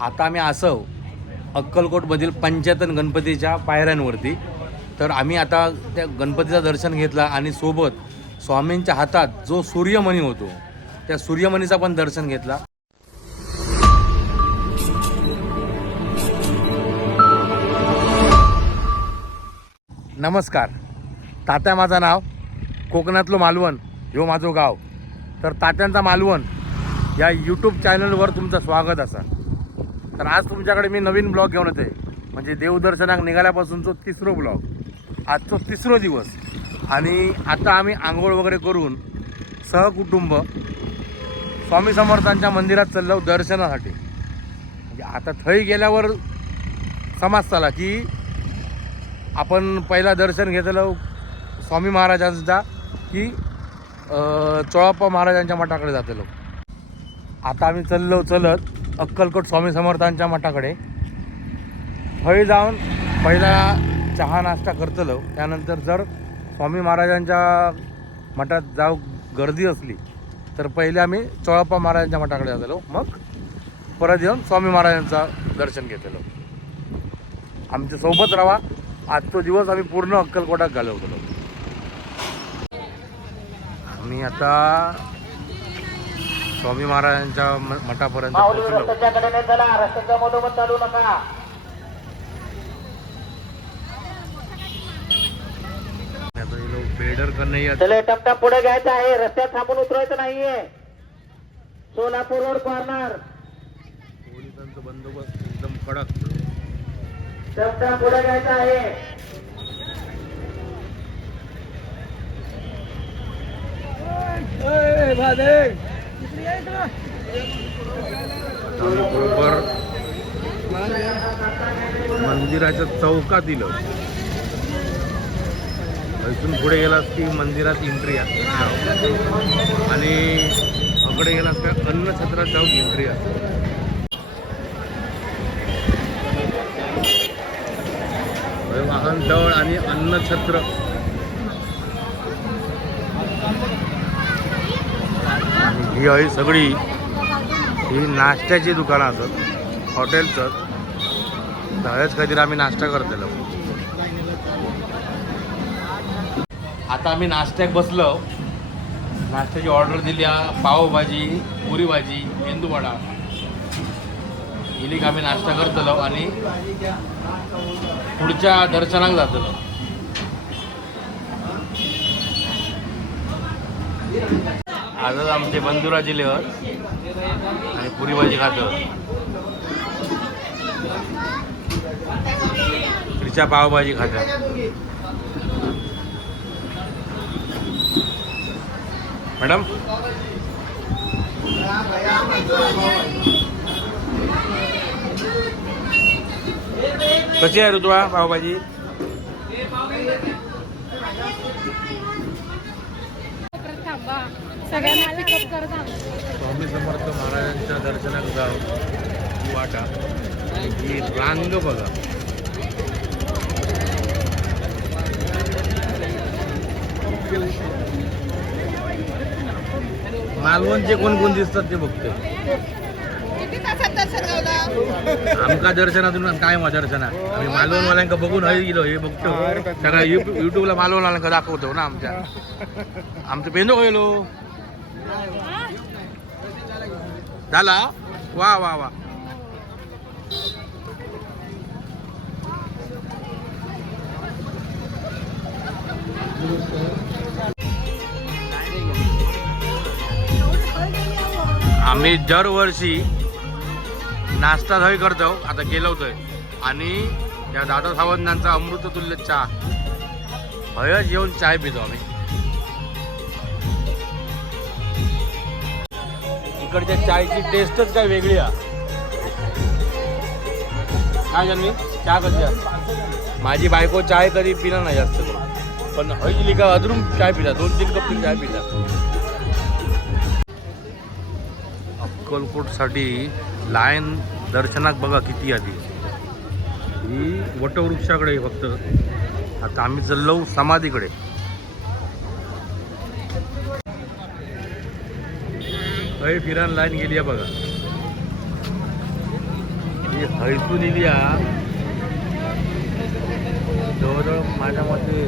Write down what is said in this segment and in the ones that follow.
आता आम्ही असं अक्कलकोटमधील पंचायतन गणपतीच्या पायऱ्यांवरती तर आम्ही आता त्या गणपतीचं दर्शन घेतलं आणि सोबत स्वामींच्या हातात जो सूर्यमणी होतो त्या सूर्यमणीचा पण दर्शन घेतला. नमस्कार. तात्या माझं नाव कोकणातलं मालवण ह्यो माझं गाव. तर तात्यांचा मालवण या यूट्यूब चॅनलवर तुमचं स्वागत असा. तर आज तुमच्याकडे मी नवीन ब्लॉग घेऊन येते म्हणजे देवदर्शनाक निघाल्यापासूनचो तिसरो ब्लॉग. आजचो तिसरो दिवस. आणि आता आम्ही आंघोळ वगैरे करून सहकुटुंब स्वामी समर्थांच्या मंदिरात चाललो दर्शनासाठी. म्हणजे आता थंय गेल्यावर समाज समजताला की आपण पहिला दर्शन घेतलं स्वामी महाराजांचा की चोळाप्पा महाराजांच्या मठाकडे जातलो. आता आम्ही चाललो चलत अक्कलकोट स्वामी समर्थांच्या मठाकडे. थंय जाऊन पहिला चहा नाश्ता करतलो. त्यानंतर जर स्वामी महाराजांच्या मठात जाऊ गर्दी असली तर पहिले आम्ही चोळाप्पा महाराजांच्या मठाकडे जातलो मग परत येऊन स्वामी महाराजांचं दर्शन घेतलो आमच्यासोबत राहा. तो दिवस आम्ही पूर्ण अक्कलकोटात घालवतो आम्ही आता स्वामी महाराजांच्या मठापर्यंत पोहोचलो. चला रस्त्याच्या मधोमध चालू नका. बेडर पुढे घ्यायचा आहे. रस्त्यात थांबून उतरायचं नाहीये. सोलापूर रोड कॉर्नर पोलिसांचा बंदोबस्त एकदम कडक. टपटा पुढे घ्यायचा आहे. आम्ही बरोबर मंदिराच्या चौकात दिलं. इथून पुढे गेलास की मंदिरात एंट्री असते आणि अकडे गेलास का अन्नछत्रात जाऊन एंट्री असते वाहन दळ आणि अन्नछत्र. ही आहे सगळी. ही नाश्त्याची दुकानं असत हॉटेलचं. त्यावेळेस काहीतरी आम्ही नाश्ता करतलो आता आम्ही नाश्त्याक बसलो. नाश्त्याची ऑर्डर दिली पावभाजी पुरी भाजी मेंदू वडा. इलीक आम्ही नाश्ता करतलो आणि पुढच्या दर्शनाक जातलो. आजच आमचे बंधुरा जिल्ह्यावर आणि पुरी भाजी खातो. तिच्या पावभाजी खातं. मॅडम? कशी आहे ऋतुवा पावभाजी थांबा स्वामी समर्थ महाराजांच्या दर्शनात जाऊ ही वाटा ही रांग बघा. मालवणचे कोण कोण दिसतात ते बघते. आमका दर्शनातून काय मा दर्शना? आम्ही मालवणवाल्यांका बघून हय गेलो हे बघतो. सगळ्या यू- युट्यूबला मालवणवाल्यांका दाखवतो ना आमच्या. आमचं पेंदो गेलो झाला? वा वा वा. आम्ही दरवर्षी नाश्ता थंय करतो. आता गेलो होतोय आणि त्या दादा सावंतांचा अमृततुल्य चहा. हयच येऊन चाय पितो आम्ही. इकडच्या चायची टेस्टच काय वेगळी आहे. काय जाणवी चहा कधी? माझी बायको चाय कधी पिणार नाही जास्त करून. पण हयली का अजून चाय पिला दोन तीन कप चाय पिला अक्कलकोटसाठी लायन दर्शनाक बघा किती आधी ही वटवृक्षाकडे फक्त. आता आम्ही चाललो समाधीकडे. अय फिरायला लाईन गेली आहे बघा. हैसून इली जवळजवळ माझ्या मते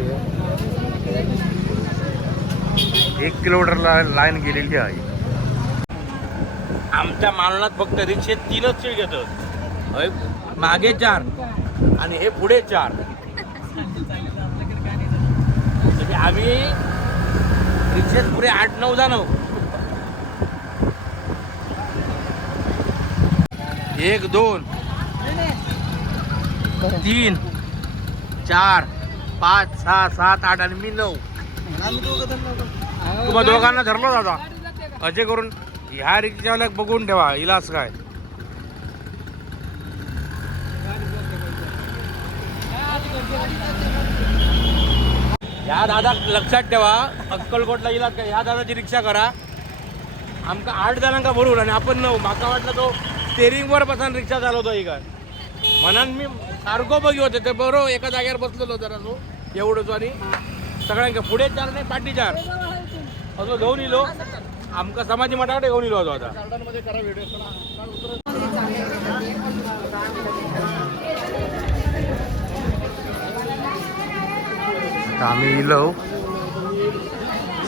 एक किलोमीटरला लाईन गेलेली आहे. आमच्या मालनात फक्त रिक्षेत तीनच सीट घेतात. हय, मागे चार आणि हे पुढे चार. म्हणजे आम्ही रिक्षेत पुढे आठ नऊ जण आहोत. एक दोन. तीन. चार. पाच सहा सात आठ आणि मी नऊ. तुम्हा दोघांना धरलो दादा. अजय करून ह्या रिक्षावाल्या बघून ठेवा इलाज काय. ह्या दादा लक्षात ठेवा अक्कलकोटला इलाज काय ह्या दादाची रिक्षा करा. आमका आठ जणांका भरून आणि आपण नऊ. माका वाटलं तो स्टेरिंगवर बसून बसान रिक्षा चालवतो ही काय म्हणून मी सारखो बघी होते ते बरोबर एका जागेवर बसलेलो जरा तो एवढंच आणि सगळ्यांक पुढे चार नाही पाठी चार. असं घेऊन येलो. आमका समाधी मठाकडे घेऊन येलो होतो आता. आता आम्ही इलो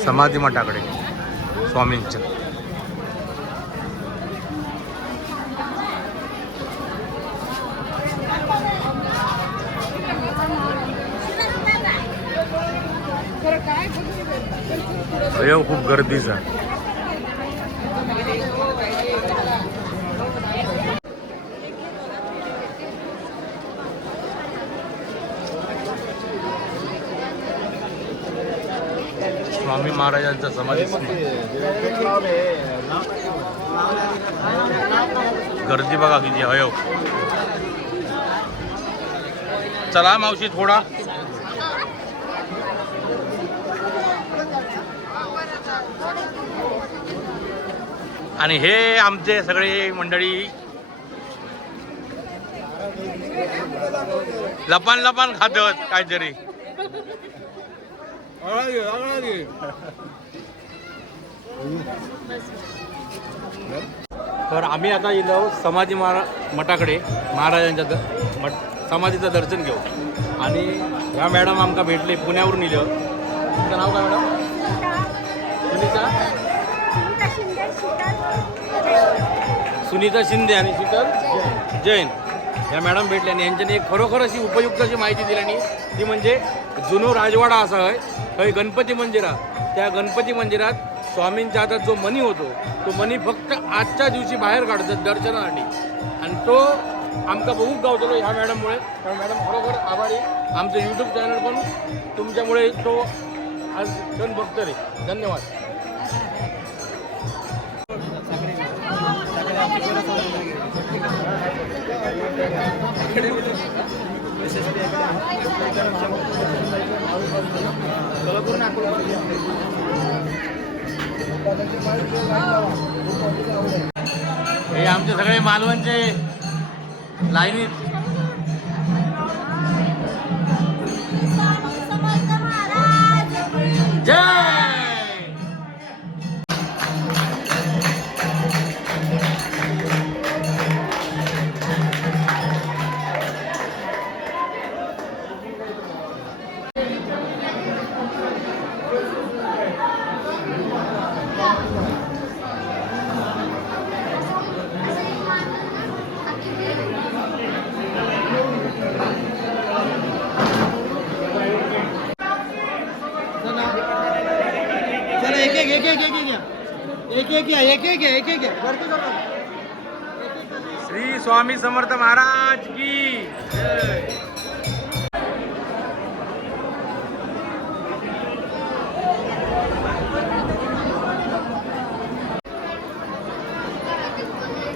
समाधी मठाकडे स्वामींच्या. अयो खूप गर्दीचा स्वामी महाराजांचा समाधी गर्दी बघा किती अयो हो. चला मावशी थोडा. आणि हे आमचे सगळे मंडळी लपान लपान खातात काहीतरी. तर आम्ही आता येलो समाधी महारा मठाकडे महाराजांच्या द- मठ समाधीचं दर्शन घेऊ. आणि ह्या मॅडम आमका भेटले पुण्यावरून इलं. तुमचं नाव काय मॅडम? सुनीता? सुनीता शिंदे आणि शीतल जैन. या मॅडम भेटल्या आणि यांच्यानी एक खरोखर अशी उपयुक्त अशी माहिती दिली आणि ती म्हणजे जुनो राजवाडा असा आहे. हे गणपती मंदिरात त्या गणपती मंदिरात स्वामींच्या हातात जो मनी होतो तो मनी फक्त आजच्या दिवशी बाहेर काढतात दर्शनासाठी. आणि तो आमका बघूक गावतो ह्या मॅडममुळे. कारण मॅडम खरोखर आभारी. आमचं यूट्यूब चॅनल पण तुमच्यामुळे तो आज क्षण रे. धन्यवाद. हे आमचे सगळे मालवणचे लाईनीत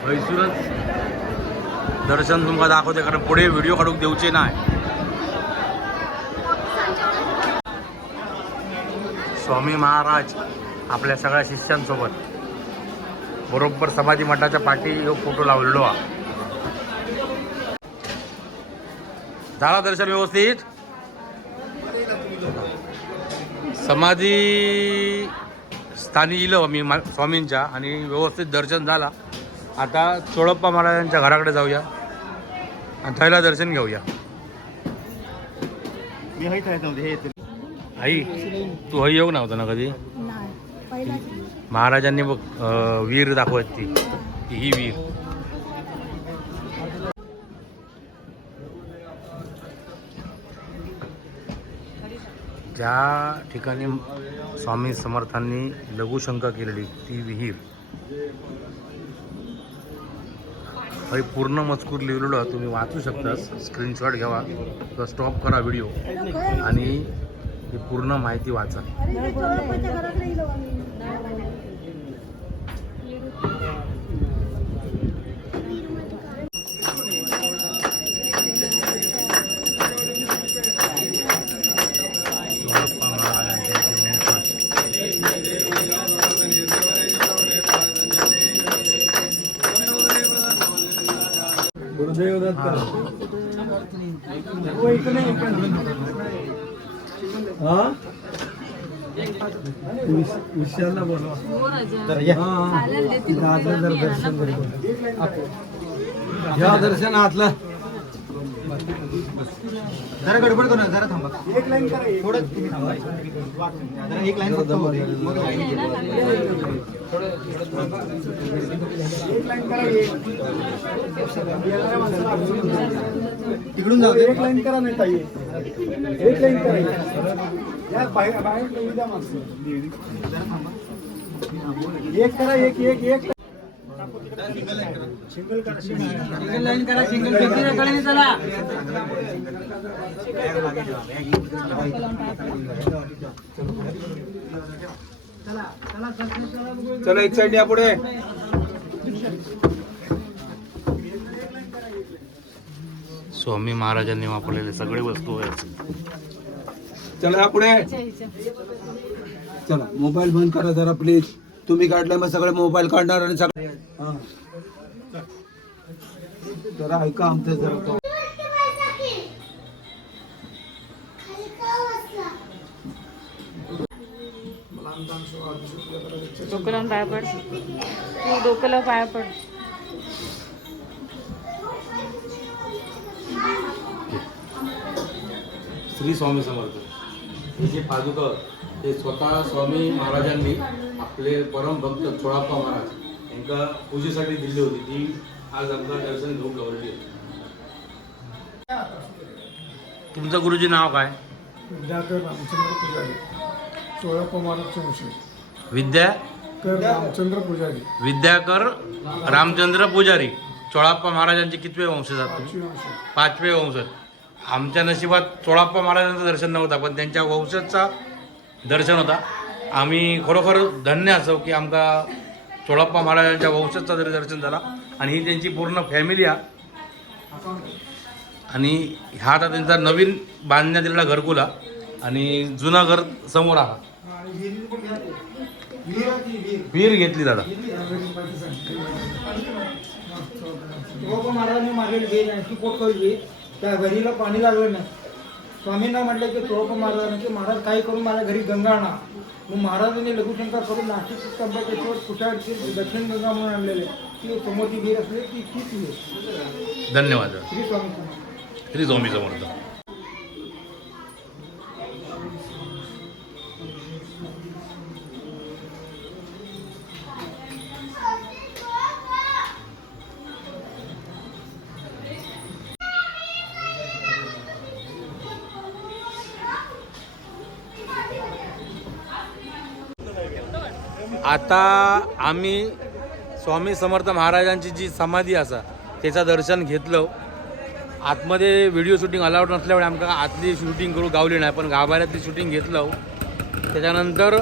हैसूरच दर्शन तुमका दाखवते कारण पुढे व्हिडिओ काढूक देऊचे ना स्वामी महाराज आपल्या सगळ्या शिष्यांसोबत. बरोबर समाधी मठाच्या पाठी हो फोटो लावलेलो हा झाला दर्शन व्यवस्थित? समाधी स्थानी इलो मी स्वामींच्या आणि व्यवस्थित दर्शन झाला. आता चोळप्पा महाराजांच्या घराकडे जाऊया. आणि थैला दर्शन घेऊया. मी हे आई तू हई येऊ नव्हता ना कधी? महाराजांनी बघ वीर दाखवत ती. ती ही वीर. ज्या ठिकाणी स्वामी समर्थांनी लघुशंका केलेली ती विहीर हे पूर्ण मजकूर लिहिलेलं तुम्ही वाचू शकता. स्क्रीनशॉट घ्यावा. किंवा स्टॉप करा व्हिडिओ आणि ही पूर्ण माहिती वाचा. विशालला बोलवा जरा दर्शन करू या दर्शन आतलं जरा गडबड करू जरा थांबा. एक लाईन करा थोडं तुम्ही थांबा. जरा एक लाईन फक्त दे. मग लाईन तिकडून जाऊ एक लाईन करा नाही ताई. एक लाईन करा या बाहेर बाहेर द्या माणसं. एक करा एक एक एक. सिंगल करा सिंगल लाईन करा सिंगल चला. चला एक साईड या पुढे. स्वामी महाराजांनी वापरलेले सगळे वस्तू आहेत. चला या पुढे. चला मोबाईल बंद करा जरा प्लीज तुम्ही काढले मग सगळे मोबाईल काढणार आणि सगळे हा. जरा ऐका आमचं जरा डोकं लावून पाया पड. तू डोकं लावून पाया पड. श्री स्वामी समर्थ. हे जे पादुका ते स्वतः स्वामी महाराजांनी आपले परम भक्त चोळाप्पा महाराज यांका पूजेसाठी दिली होती. ती आज आमचा दर्शन घेऊन गवरली तुमचं गुरुजी नाव काय? विद्याकर रामचंद्र पुजारी. सोळाप्पा महाराजचे वंशज विद्या? कर रामचंद्र पुजारी. विद्याकर रामचंद्र पुजारी. चोळाप्पा महाराजांचे कितवे वंशज आहात तुम्ही? पाचवी वंशज पाचवे वंशज आमच्या नशिबात चोळाप्पा महाराजांचं दर्शन नव्हता पण त्यांच्या वंशजचा दर्शन होता. आम्ही खरोखर धन्य असो की आमका चोळाप्पा महाराजांच्या वंशजचा जरी दर्शन झाला. आणि ही त्यांची पूर्ण फॅमिली आहे आणि हा आता त्यांचा नवीन बांधण्यात दिलेला घरकुला आणि जुना घर समोर आहे वीर घेतली दादा. महाराजांनी मारलेली गेली आणि पोट कळली त्या घरीला पाणी लागलं नाही. स्वामींना म्हटलं की तुकोबा महाराजांनी की महाराज काही करून माझ्या घरी गंगा आणा. मग महाराजांनी लघुशंका करून नाशिक त्र्यंबकेश्वर कुठाडची दक्षिण गंगा म्हणून आणलेले. ती समोरची वीर असले ती वीर धन्यवाद. श्री स्वामी. श्री स्वामी समर्थ आता आम्ही स्वामी समर्थ महाराजांची जी समाधी असा त्याचं दर्शन घेतलं. आतमध्ये व्हिडिओ शूटिंग अलाउड नसल्यामुळे आमकां आतली शूटिंग करू गावली नाही पण गाभाऱ्यातली शूटिंग घेतलं. त्याच्यानंतर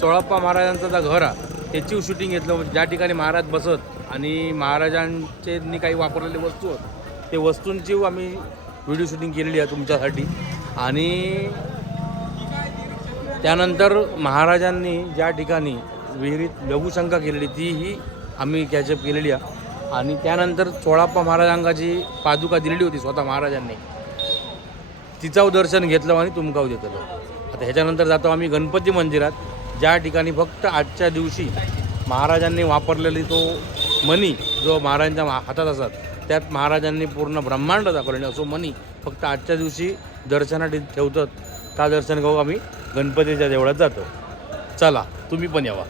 चोळप्पा महाराजांचं जे घर आहे त्याची शूटिंग घेतलं. ज्या ठिकाणी महाराज बसत आणि महाराजांचे काही वापरलेले वस्तू आहेत ते वस्तूंची आम्ही व्हिडिओ शूटिंग केलेली आहे तुमच्यासाठी. आणि त्यानंतर महाराजांनी ज्या ठिकाणी विहिरीत लघुशंका केलेली तीही आम्ही कॅचअप केलेली आहे. आणि त्यानंतर चोळाप्पा महाराजांची पादुका दिलेली होती स्वतः महाराजांनी. तिचं दर्शन घेतलं आणि तुमकाव देतलं. आता ह्याच्यानंतर जातो आम्ही गणपती मंदिरात. ज्या ठिकाणी फक्त आजच्या दिवशी महाराजांनी वापरलेली तो मणी जो महाराजांच्या मा- हातात असतात त्यात महाराजांनी पूर्ण ब्रह्मांड दाखवलेले. असो म्हणी फक्त आजच्या दिवशी दर्शनासाठी ठेवतात. का दर्शन घेऊ आम्ही गणपतीच्या देवळात जातो. चला तुम्ही पण यावा.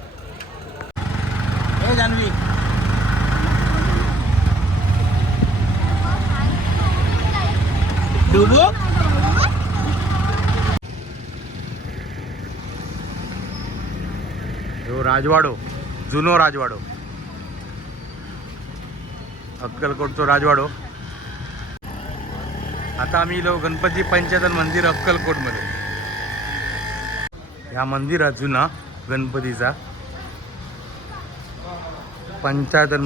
डुबो राजवाडो. जुनो राजवाडो. अक्कलकोटचो राजवाडो. आता आम्ही लो गणपती पंचायतन मंदिर अक्कलकोटमध्ये. ह्या मंदिरात जुना गणपतीचा पंचायतन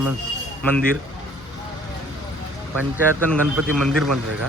मंदिर. पंचायतन गणपती मंदिर म्हणतोय का?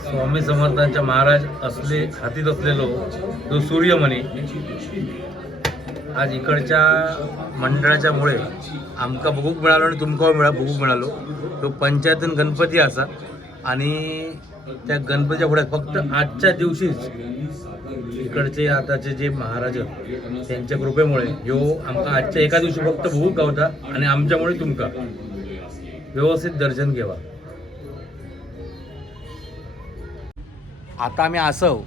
स्वामी समर्थांच्या महाराज असले हातीत असलेलो तो सूर्यमणी आज इकडच्या मंडळाच्यामुळे आमकां आमका बघूक मिळालो आणि तुमका मिळा बघूक मिळालो. तो पंचायतीन गणपती असा आणि त्या गणपतीच्या पुढ्यात फक्त आजच्या दिवशीच इकडचे आताचे जे महाराज त्यांच्या कृपेमुळे ह्यो आमका आजच्या एका दिवशी फक्त बघूक गावता आणि आमच्यामुळे तुमका. व्यवस्थित दर्शन घेवा. आता आम्ही असं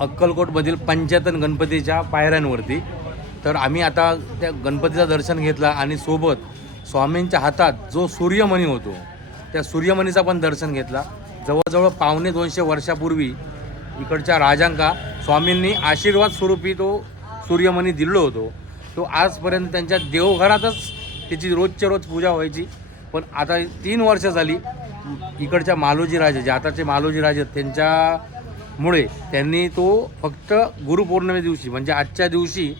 अक्कलकोटमधील पंचायतन गणपतीच्या पायऱ्यांवरती. तर आम्ही आता त्या गणपतीचं दर्शन घेतलं आणि सोबत स्वामींच्या हातात जो सूर्यमणी होतो त्या सूर्यमणीचा पण दर्शन घेतला. जवळजवळ पावणे दोनशे वर्षापूर्वी इकडच्या राजांका स्वामींनी आशीर्वाद स्वरूपी तो सूर्यमणी दिलो होतो. तो आजपर्यंत त्यांच्या देवघरातच त्याची रोजच्या रोज पूजा व्हायची. पण आता तीन वर्ष झाली इकडच्या मालोजी राजे जे आताचे मालोजी राजे आहेत, त्यांच्यामुळे त्यांनी तो फक्त गुरुपौर्णिमे दिवशी म्हणजे आजच्या दिवशी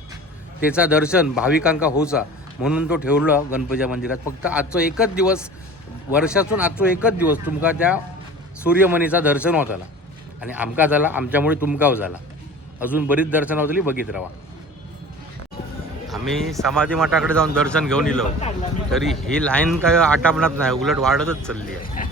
त्याचा दर्शन भाविकांका होचा म्हणून तो ठेवला गणपतीच्या मंदिरात. फक्त आजचा एकच दिवस वर्षातून आजचा एकच दिवस तुमका त्या सूर्यमणीचा दर्शन होत आला आणि आमका झाला आमच्यामुळे तुमकाव झाला. अजून बरीच दर्शन होतली बघित राहा आम्ही समाधी मठाकडे जाऊन दर्शन घेऊन येलो तरी ही लाईन काय आटापणार नाही उलट वाढतच चालली आहे.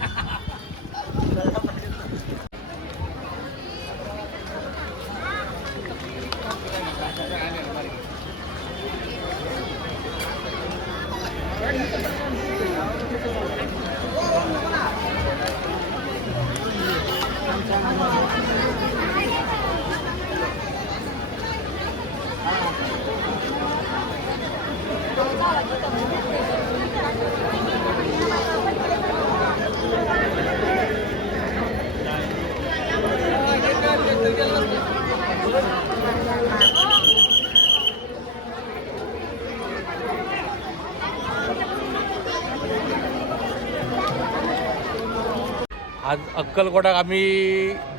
आज अक्कलकोटात आम्ही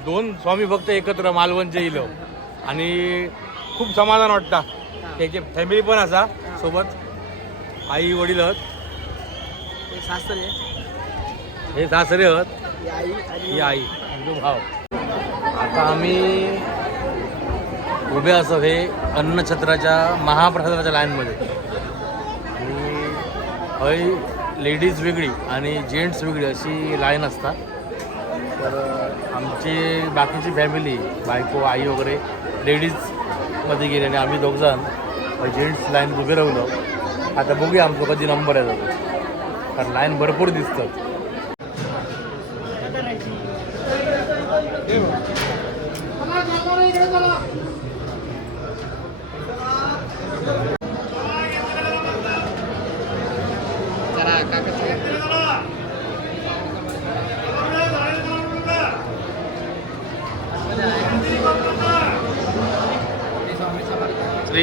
दोन स्वामी भक्त एकत्र मालवणचे इलो आणि खूप समाधान वाटता. त्याचे फॅमिली पण असा सोबत आई वडील आहेत. हे सासरे. आहेत. ही आई आणि भाव आता आम्ही उभे असं हे अन्नछत्राच्या महाप्रसादाच्या लाईनमध्ये. आणि लेडीज वेगळी आणि जेंट्स वेगळी अशी लाईन असतात. तर आमची बाकीची फॅमिली बायको आई वगैरे लेडीजमध्ये गेले आणि आम्ही दोघजण. जेंट्स लाईन उभे राहिलो. आता बघूया आमचं कधी नंबर आहे जातो कारण लाईन भरपूर दिसतं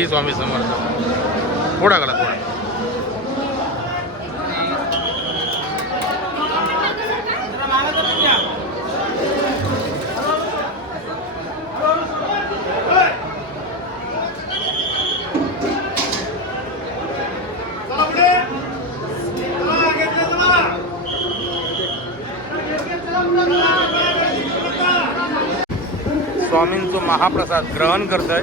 श्री स्वामी समर्थ. थोडा कला थोडा स्वामींचं महाप्रसाद ग्रहण करतोय.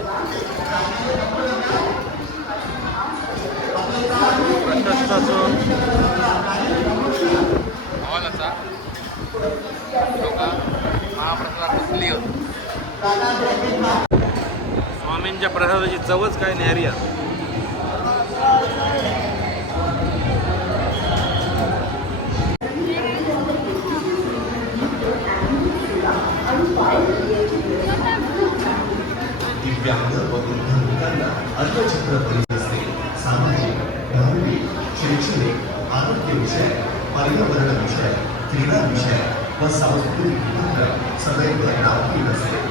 स्वामींच्या प्रसादाची चवच काय न्यारी आहे दिव्यांग व वृद्धांना सामाजिक धार्मिक शैक्षणिक आरोग्य विषय पर्यावरण विषय क्रीडा विषय व सांस्कृतिक विभाग सदैव राखीव असते.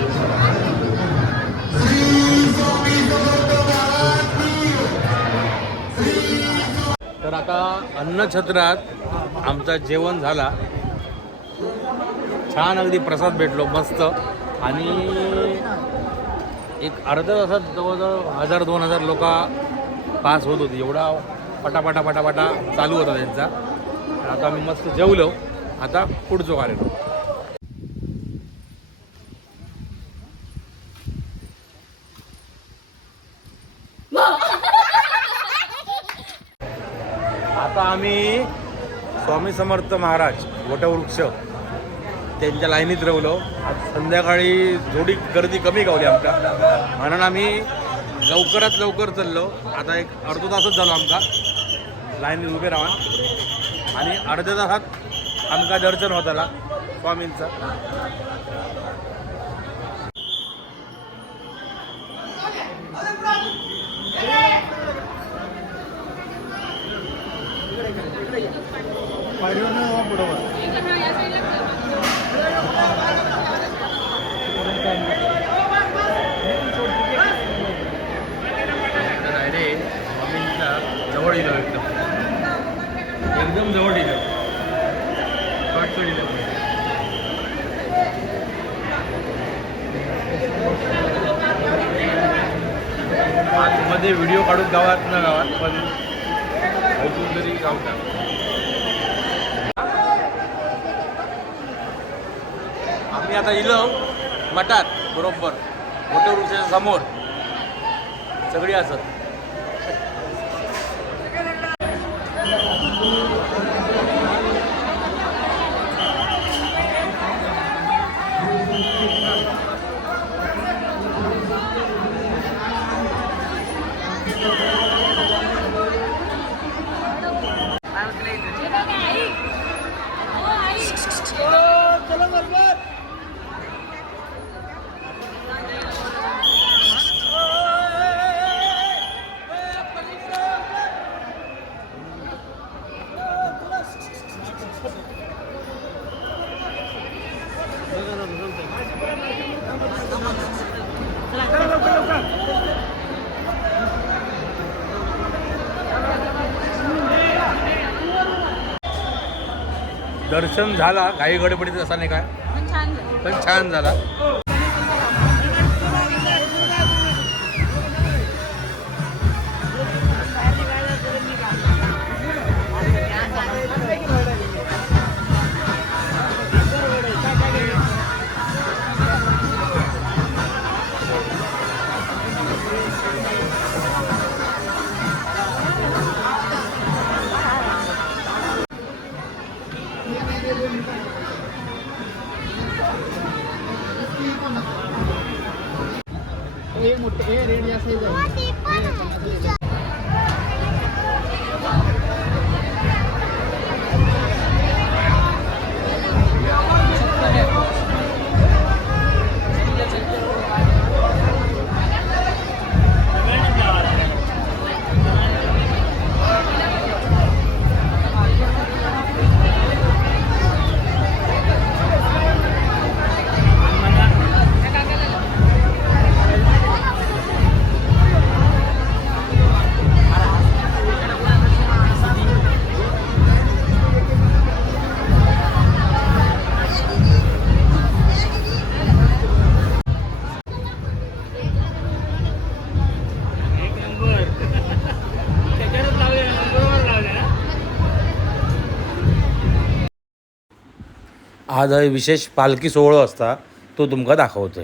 आता अन्नछत्रात आमचा जेवण झाला. छान अगदी प्रसाद भेटलो मस्त. आणि एक अर्ध्या तासात जवळजवळ हजार दोन हजार लोक पास होत होती. एवढा पटापटा पटापटा चालू होता त्यांचा. आता आम्ही मस्त जेवलो. आता पुढचो कार्यक्रम आता आम्ही स्वामी समर्थ महाराज वटवृक्ष त्यांच्या लाईनीत रवलो आज संध्याकाळी थोडी गर्दी कमी गावली आमच्या म्हणून आम्ही लवकरात लवकर चाललो आता एक अर्धा तासच झालो आमका लाईनीत उभे राहा आणि अर्ध्या तासात आमका दर्शन होताला स्वामींचं Yeah. जवळ येलो एकदम एकदम जवळ येलो शॉर्टकट येलो मध्ये व्हिडिओ काढून गावात ना गावात पण ऐकून तरी गावतात मी आता इलो मठात बरोबर. मोठ्या वृक्षाच्या समोर. सगळी असत दर्शन झाला काही गडबडीत असा नाही काय पण छान झालं. आज हय विशेष पालखी सोहळो असता तो तुमकां दाखवतोय.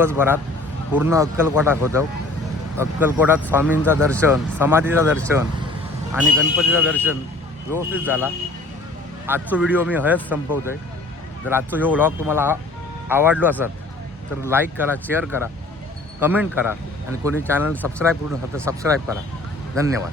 दिवसभरात पूर्ण अक्कलकोटात होतं. अक्कलकोटात स्वामींचं दर्शन समाधीचं दर्शन आणि गणपतीचं दर्शन व्यवस्थित झाला. आजचा व्हिडिओ मी हयच संपवतो आहे जर आजचा हे व्लॉग तुम्हाला आ- आवडलो असत तर लाईक करा शेअर करा कमेंट करा आणि कोणी चॅनल सबस्क्राईब करून असेल तर सबस्क्राईब करा. धन्यवाद.